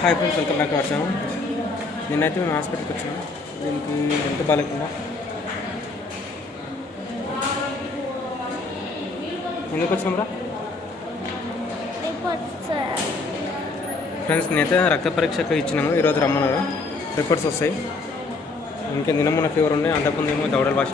Hi friends, welcome back to our channel. నేనైతే మేము హాస్పిటల్కి వచ్చాము. దీనికి ఎంత బాగాలేకుండా ఎందుకు వచ్చాము ఫ్రెండ్స్? నేనైతే రక్త పరీక్షకు ఇచ్చినాము. ఈరోజు రమ్మన్నారు, రిపోర్ట్స్ వస్తాయి. ఇంకేం దినమున్న ఫీవర్ ఉన్నాయి, అంతకుముందు ఏమో దవడలు భాష.